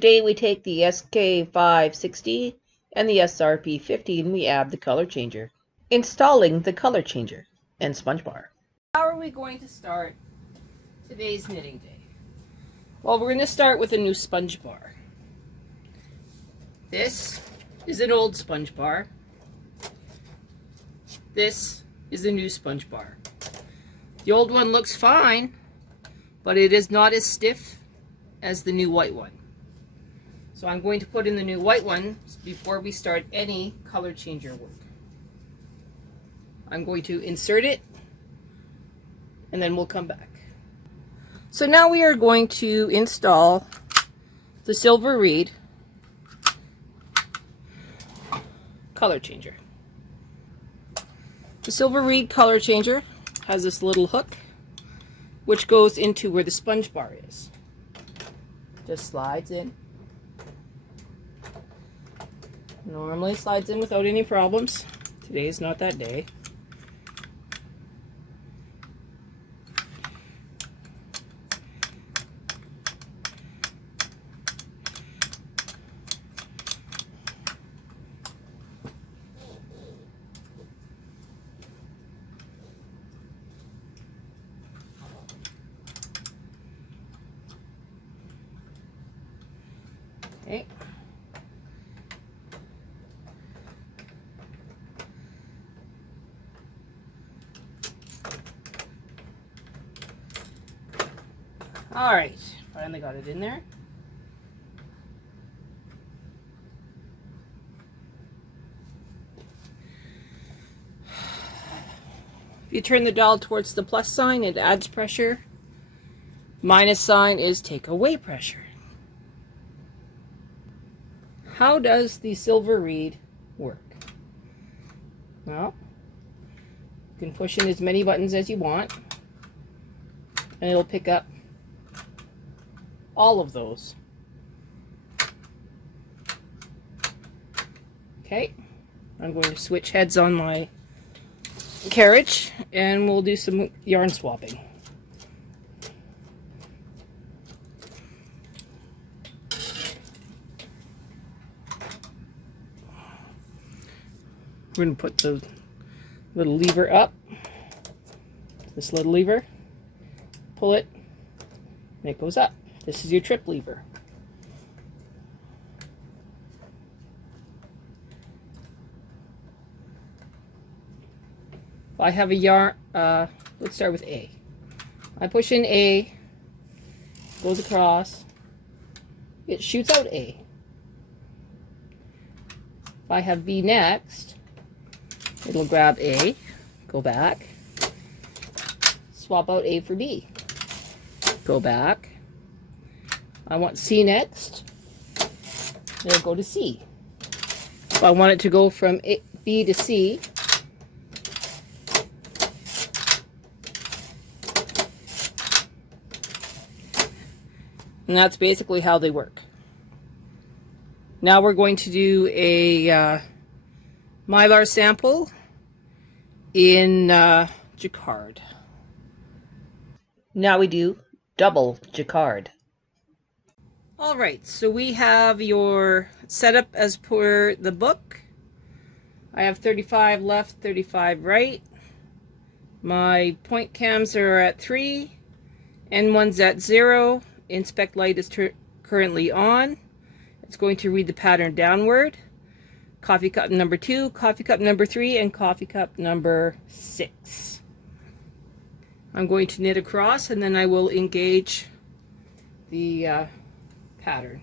Today we take the SK560 and the SRP50 and we add the color changer. Installing the color changer and sponge bar. How are we going to start today's knitting day? Well, we're going to start with a new sponge bar. This is an old sponge bar. This is the new sponge bar. The old one looks fine, but it is not as stiff as the new white one. So I'm going to put in the new white one before we start any color changer work. I'm going to insert it and then we'll come back. So now we are going to install the silver reed color changer. The silver reed color changer has this little hook which goes into where the sponge bar is. Just slides in. Normally slides in without any problems. Today is not that day. Okay. All right, finally got it in there. If you turn the dial towards the plus sign, it adds pressure. Minus sign is take away pressure. How does the silver reed work? Well, you can push in as many buttons as you want, and it'll pick up all of those. Okay, I'm going to switch heads on my carriage and we'll do some yarn swapping. We're going to put the little lever up, this little lever, pull it, and it goes up. This is your trip lever. If I have a yarn, let's start with A. I push in A, goes across, it shoots out A. If I have B next, it'll grab A, go back, swap out A for B, go back. I want C next, it'll go to C. If I want it to go from B to C, and that's basically how they work. Now we're going to do a Mylar sample in Jacquard. Now we do double Jacquard. Alright, so we have your setup as per the book. I have 35 left, 35 right. My point cams are at 3, N1's at 0. Inspect light is currently on. It's going to read the pattern downward. Coffee cup number 2, coffee cup number 3, and coffee cup number 6. I'm going to knit across and then I will engage the pattern.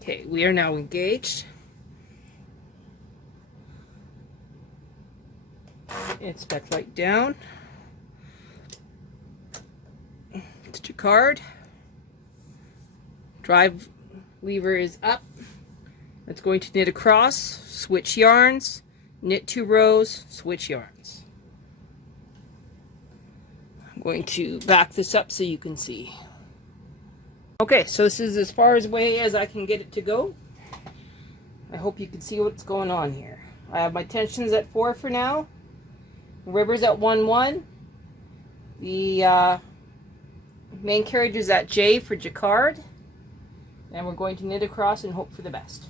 Okay, we are now engaged. Inspect light down. It's Jacquard. Drive lever is up. It's going to knit across, switch yarns, knit 2 rows, switch yarns. I'm going to back this up so you can see. Okay, so this is as far away as I can get it to go. I hope you can see what's going on here. I have my tensions at 4 for now. The river's at 1-1. The main carriage is at J for Jacquard, and we're going to knit across and hope for the best.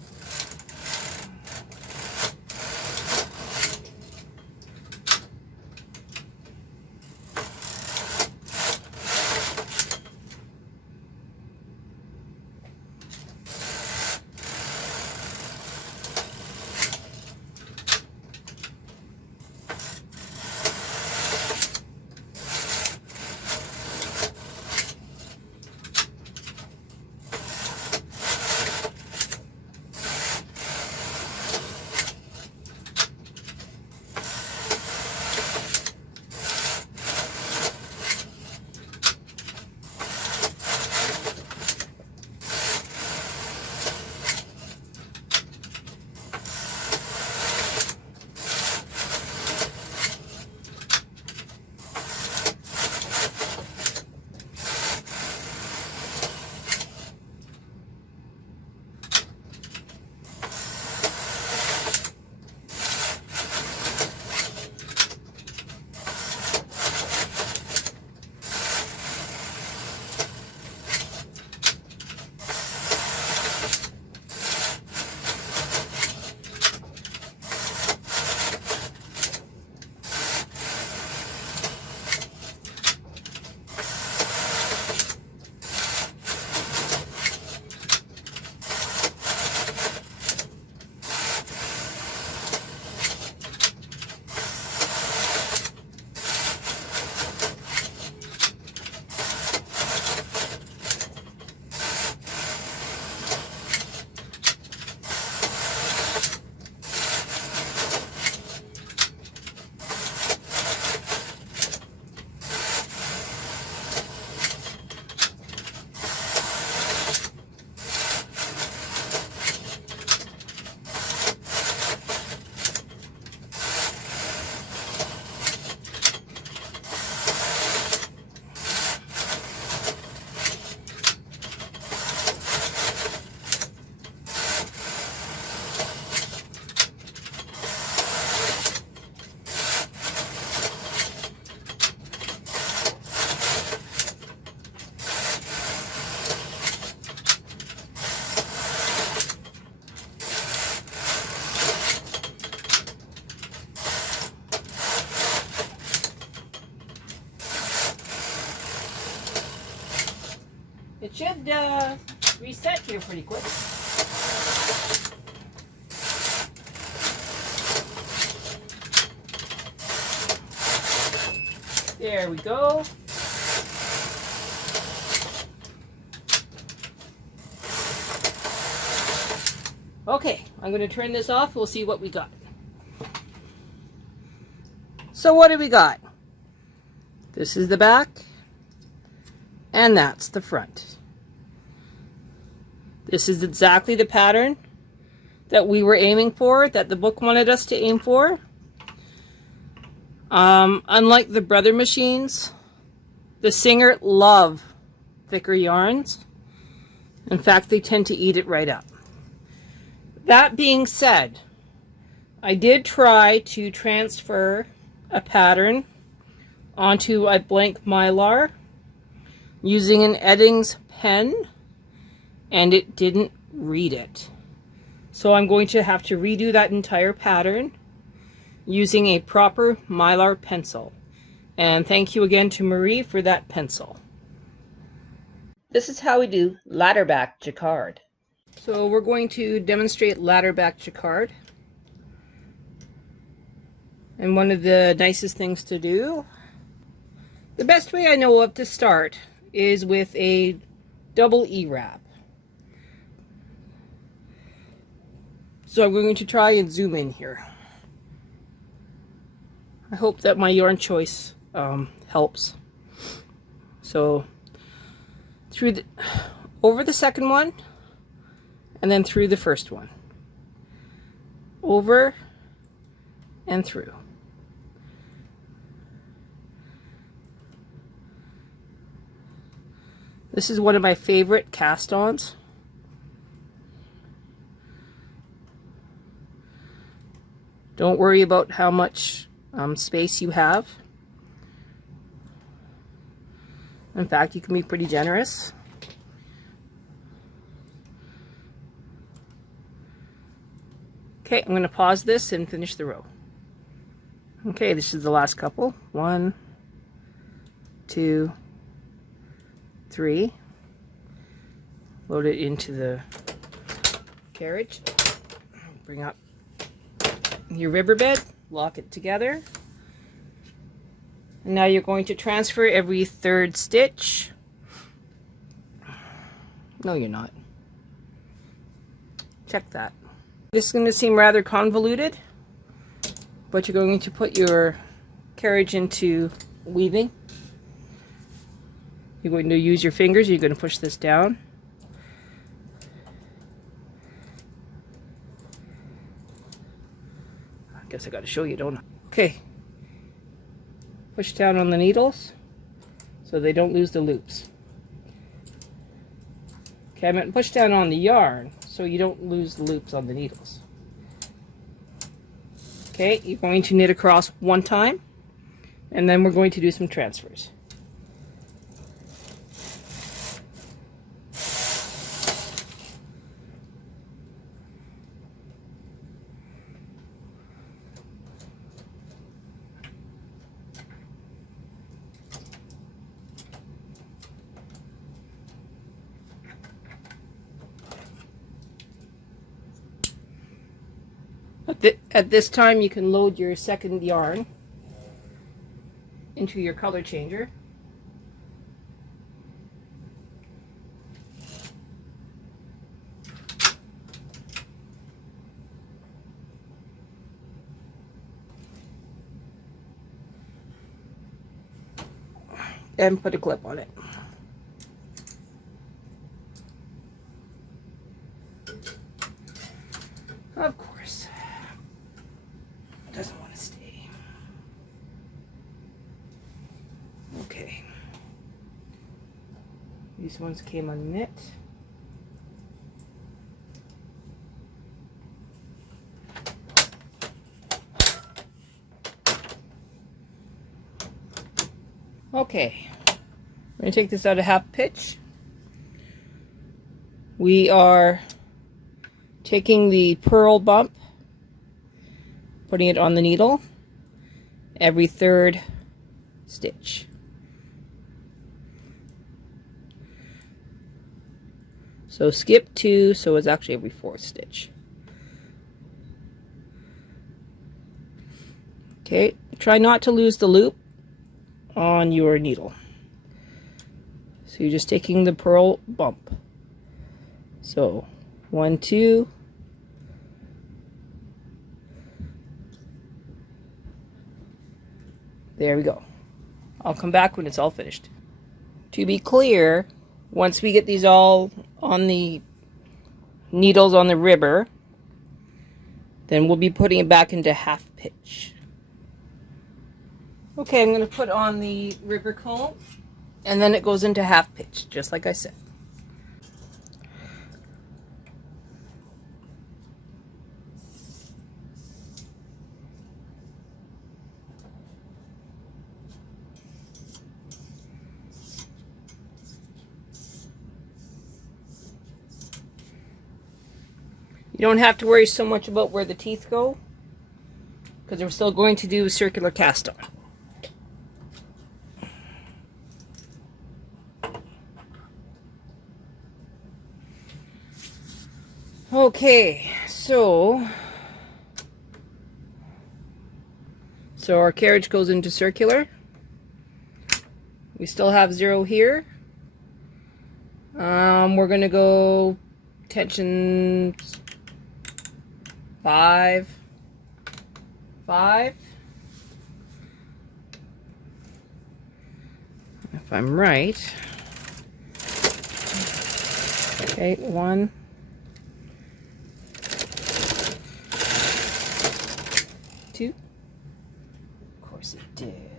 It should reset here pretty quick. There we go. Okay, I'm going to turn this off. We'll see what we got. So what do we got? This is the back, and that's the front. This is exactly the pattern that we were aiming for, that the book wanted us to aim for. Unlike the Brother machines, the Singer love thicker yarns. In fact, they tend to eat it right up. That being said, I did try to transfer a pattern onto a blank Mylar using an Edding's pen, and it didn't read it. So I'm going to have to redo that entire pattern using a proper Mylar pencil. And thank you again to Marie for that pencil. This is how we do ladder back Jacquard. So we're going to demonstrate ladder back Jacquard. And one of the nicest things to do, the best way I know of to start, is with a double E-wrap. So I'm going to try and zoom in here. I hope that my yarn choice helps. So through over the second one, and then through the first one. Over and through. This is one of my favorite cast-ons. Don't worry about how much space you have. In fact, you can be pretty generous. Okay, I'm going to pause this and finish the row. Okay, this is the last couple. 1, 2, 3. Load it into the carriage. Bring up your riverbed, lock it together. And now you're going to transfer every 3rd stitch. No, you're not. Check that. This is going to seem rather convoluted, but you're going to put your carriage into weaving. You're going to use your fingers. You're going to push this down. I guess I got to show you, don't I? Okay. Push down on the needles so they don't lose the loops. Okay, I'm going to push down on the yarn so you don't lose the loops on the needles. Okay, you're going to knit across one time, and then we're going to do some transfers. At this time, you can load your second yarn into your color changer. And put a clip on it. Of course. Doesn't want to stay. Okay. These ones came unknit. Okay. We're going to take this out of half pitch. We are taking the purl bump, putting it on the needle every 3rd stitch. So skip 2, so it's actually every 4th stitch. Okay, try not to lose the loop on your needle. So you're just taking the purl bump. So 1, 2. There we go. I'll come back when it's all finished. To be clear, once we get these all on the needles on the ribber, then we'll be putting it back into half pitch. Okay, I'm going to put on the ribber comb, and then it goes into half pitch, just like I said. You don't have to worry so much about where the teeth go, because we're still going to do a circular cast on. Okay, so our carriage goes into circular. We still have 0 here. We're going to go tension 5, 5. If I'm right. Okay, 1, 2. Of course it did.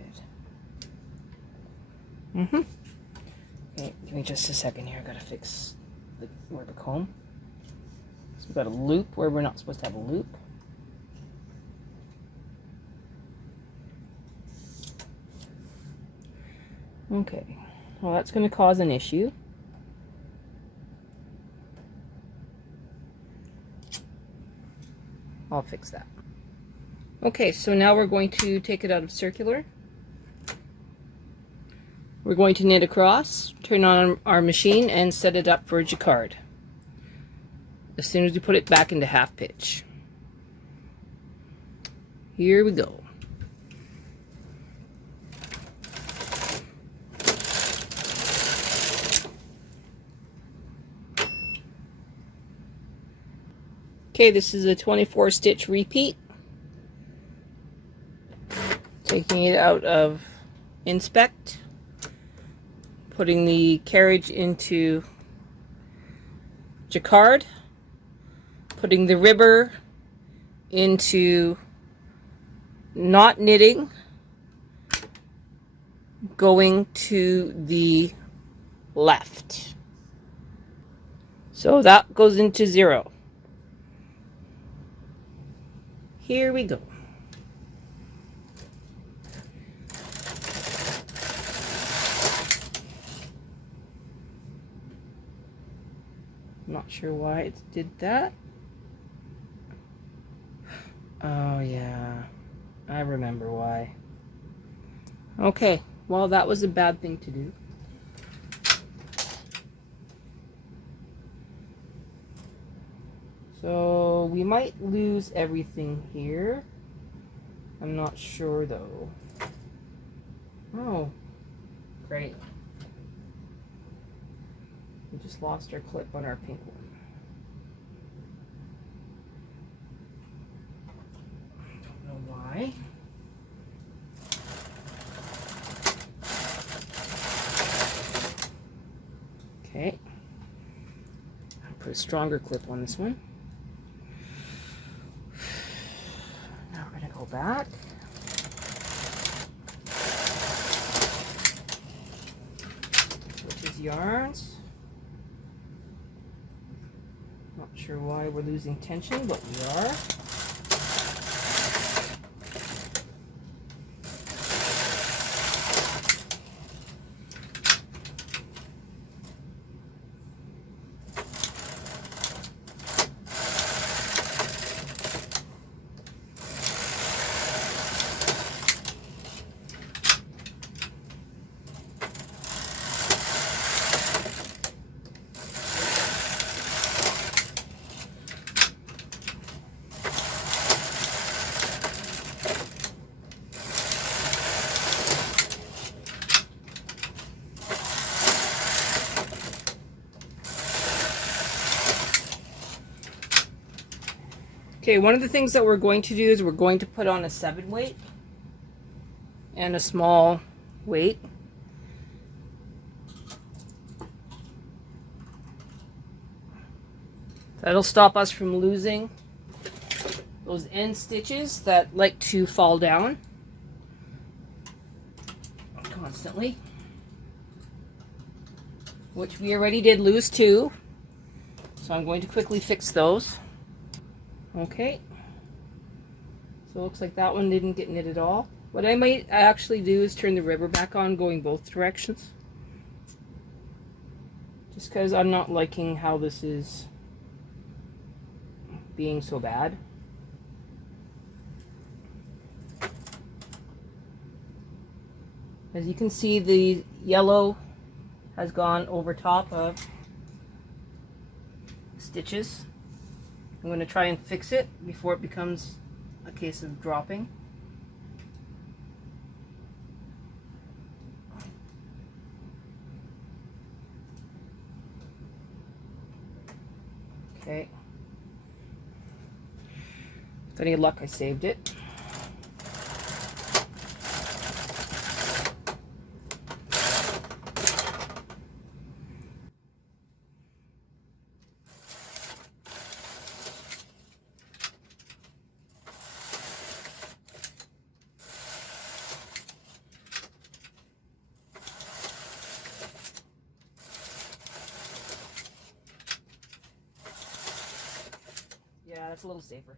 Okay, give me just a second here. I gotta fix where the comb. So we've got a loop where we're not supposed to have a loop. Okay, Well, that's going to cause an issue. I'll fix that. Okay, so now we're going to take it out of circular. We're going to knit across, turn on our machine, and set it up for Jacquard as soon as we put it back into half pitch. Here we go. Okay, this is a 24 stitch repeat. Taking it out of Inspect, putting the carriage into Jacquard, putting the ribber into not knitting, going to the left. So that goes into 0. Here we go. Not sure why it did that. Oh yeah, I remember why. Okay, well that was a bad thing to do. So we might lose everything here. I'm not sure though. Oh, great. We just lost our clip on our pink one. Don't know why. Okay. I'll put a stronger clip on this one. Now we're going to go back. Switch his yarns. Not sure why we're losing tension, but we are. Okay, one of the things that we're going to do is we're going to put on a 7 weight and a small weight. That'll stop us from losing those end stitches that like to fall down constantly, which we already did lose 2. So I'm going to quickly fix those. Okay, so it looks like that one didn't get knit at all. What I might actually do is turn the ribber back on going both directions. Just because I'm not liking how this is being so bad. As you can see, the yellow has gone over top of stitches. I'm going to try and fix it before it becomes a case of dropping. Okay. With any luck, I saved it. Yeah, that's a little safer.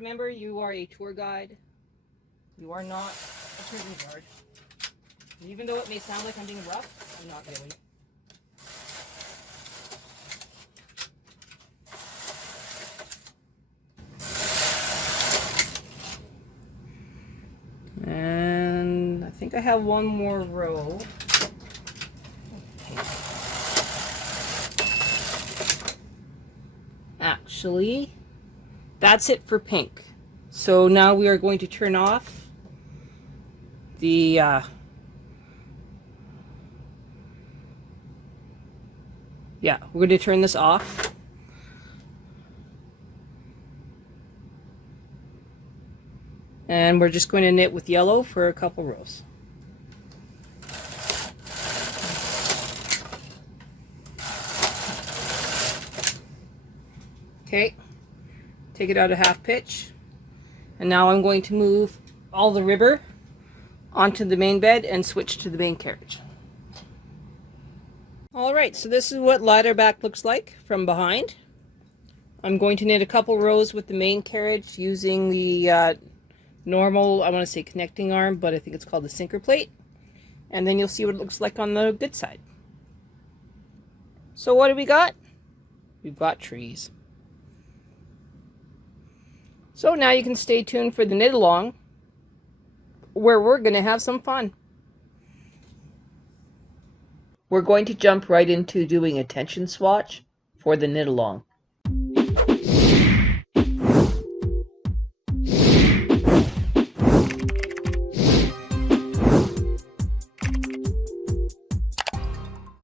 remember, you are a tour guide. You are not a prison guard. Even though it may sound like I'm being rough, I'm not really. And I think I have one more row. Actually, that's it for pink. So now we are going to turn off the yeah, we're going to turn this off. And we're just going to knit with yellow for a couple rows. Okay, take it out of half pitch. And now I'm going to move all the ribber onto the main bed and switch to the main carriage. Alright, so this is what ladder back looks like from behind. I'm going to knit a couple rows with the main carriage using the normal, I want to say connecting arm, but I think it's called the sinker plate. And then you'll see what it looks like on the good side. So what do we got? We've got trees. So now you can stay tuned for the knit along, where we're going to have some fun. We're going to jump right into doing a tension swatch for the knit along.